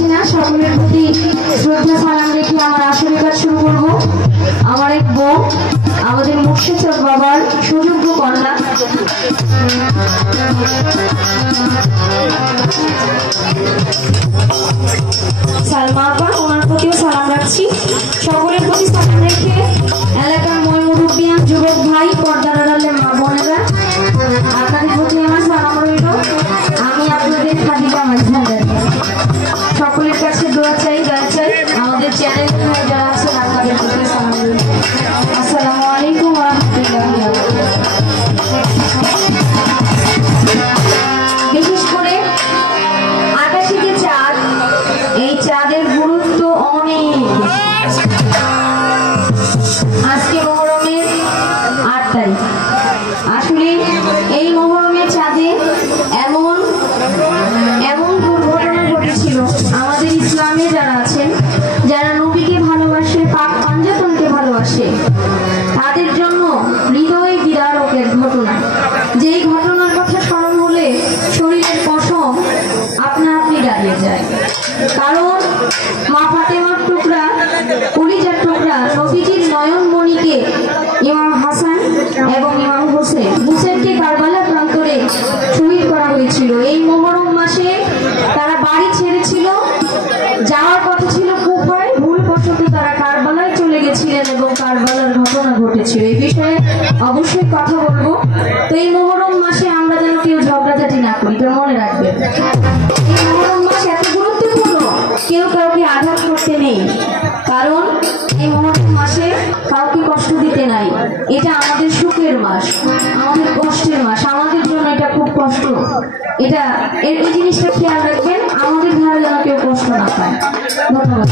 পাচ্ছি না, সকলের প্রতি শ্রদ্ধা সালাম রেখে আমার আসলে কাজ শুরু করব। আমার এক বোন, আমাদের মুর্শিদ বাবার সুযোগ্য কন্যা, সালমা আপা, ওনার প্রতিও সালাম রাখছি। সকলের প্রতি সালাম রেখে এলাকার মই মুরব্বিয়ান যুবক ভাই, পর্দার আড়ালে মা বোনেরা, আপনাদের প্রতি আমার সালাম রইল। আমি আপনাদের খাদিজা মাঝহার, সকলের কাছে দোয়া চাই, দয়া চাই। আমাদের চ্যানেল যারা আছেন আপনাদের প্রতি সালাম রইল। আসসালামু আলাইকুম ওয়া রাহমাতুল্লাহি। বিশেষ করে আকাশে যে চাঁদ, এই চাঁদের গুরুত্ব অনেক। আজকে মহরমের 8 তারিখ। আসলে এই মহরমের চাঁদে এমন দুর্ঘটনা ঘটেছিল। আমাদের ইসলামে যারা আছেন, যারা নবীকে ভালোবাসে, পাক পাঞ্জাতনকে ভালোবাসে, তাদের জন্য হৃদয় বিদারক এক ঘটনা। যেই ঘটনার কথা স্মরণ হলে শরীরের পশম আপনা আপনি দাঁড়িয়ে যায়। কারণ মা ফাতেমার টুকরা, কলিজার টুকরা নবীজির নয়নমণিকে, ইমাম হাসান এবং ইমাম হুসেনকে কারবালা প্রান্তরে শহীদ করা হয়েছিল। এই মুহররম মাসে তারা বাড়ি ছেড়েছিল, যাওয়ার কথা ছিল কুফায়, ভুলবশত তারা কারবালায় চলে গেছিলেন এবং কারবালার ঘটনা ঘটেছিল। এই বিষয়ে অবশ্যই কথা বলবো। তো এই মুহররম মাসে আমরা যেন কেউ ঝগড়াঝাটি না করি, এটা মনে রাখবেন। এই মুহররম মাস এত গুরুত্বপূর্ণ, কেউ কাউকে আঘাত করতে নেই। কারণ এই মুহররম মাসে কাউকে কষ্ট দিতে নাই। এটা আমাদের সুখের মাস, আমাদের কষ্টের মাস, আমাদের জন্য এটা খুব কষ্ট। এটা এই জিনিসটা খেয়াল রাখবেন, আমাদের ধারে যেন কেউ কষ্ট না পায়। ধন্যবাদ।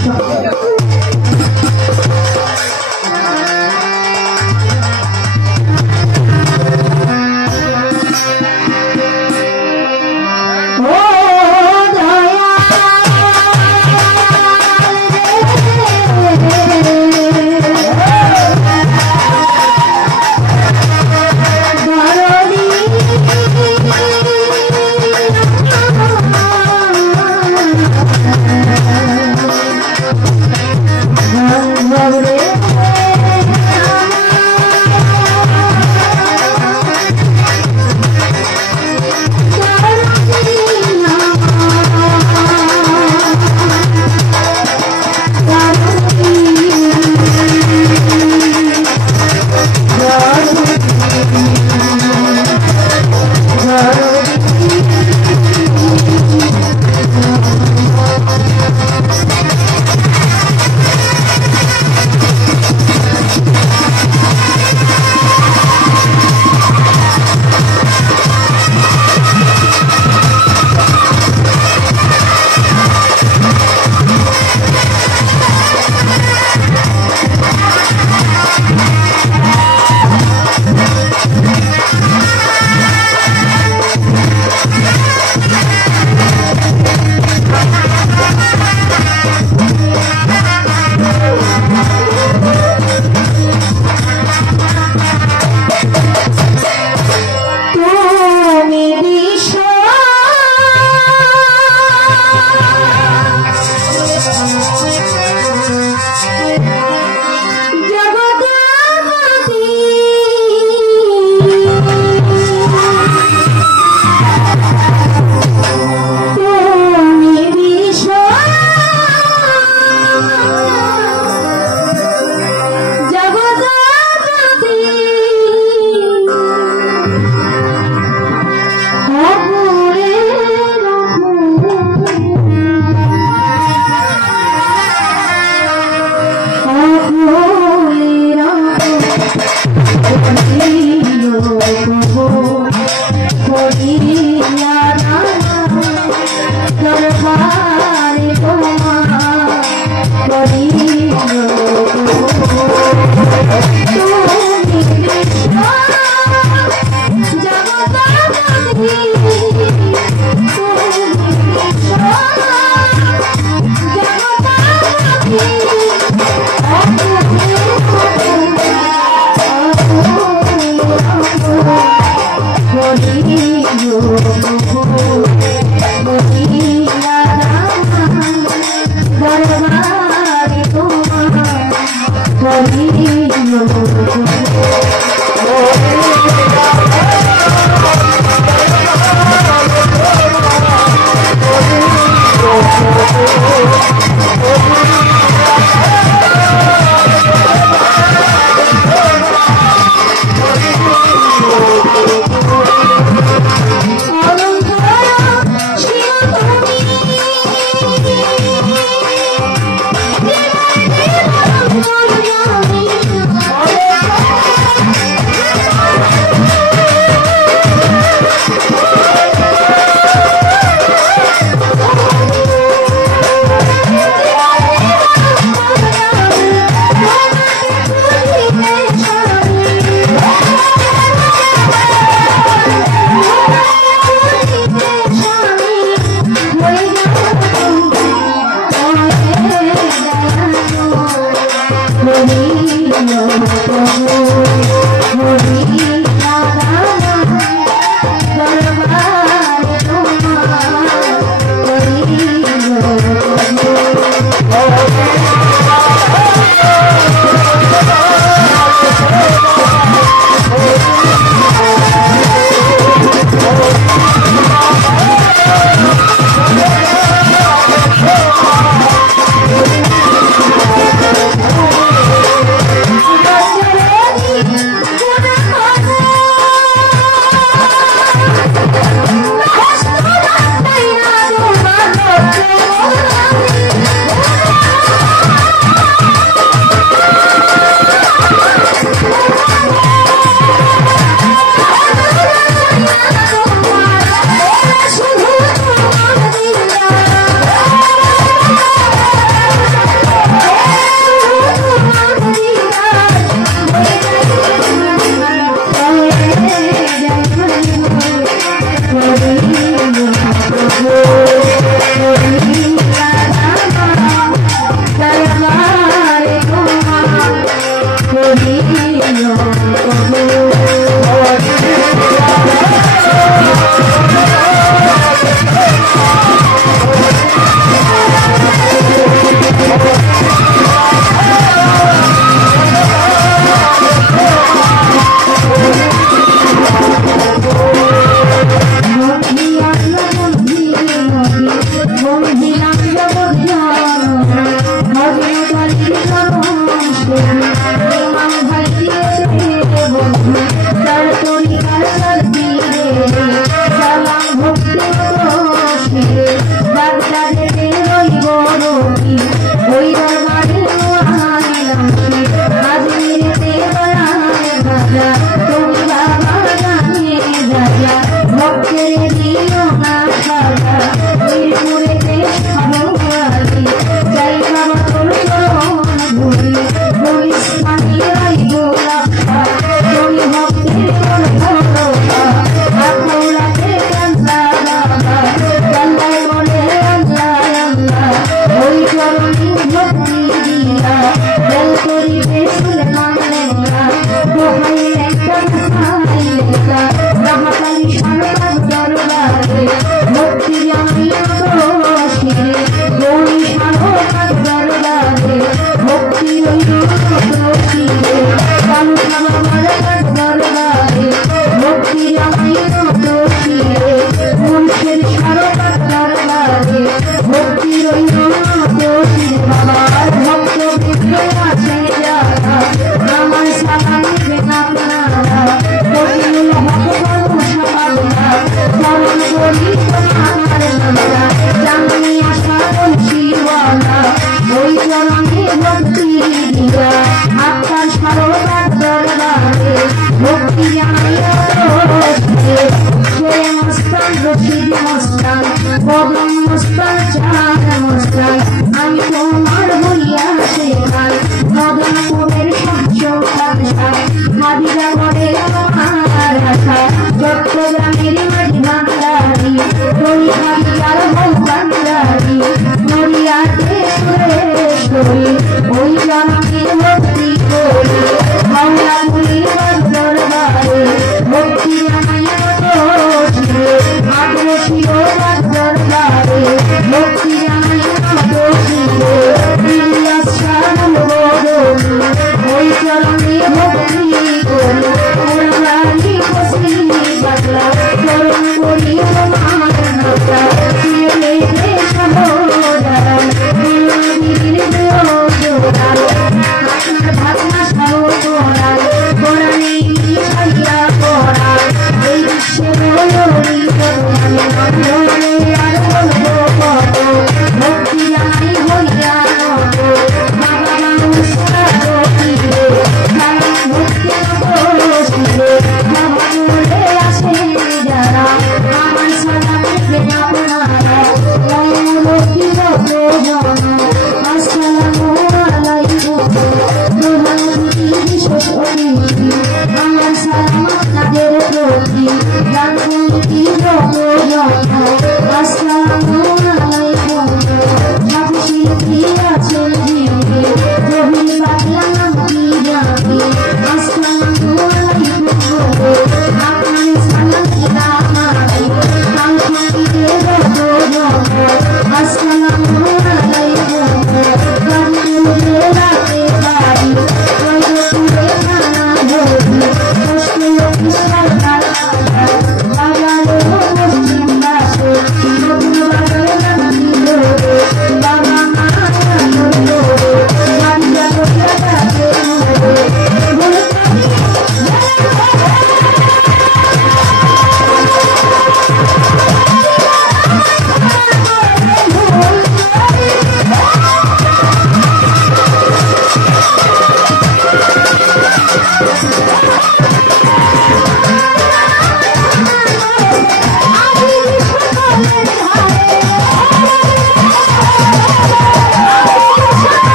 Bella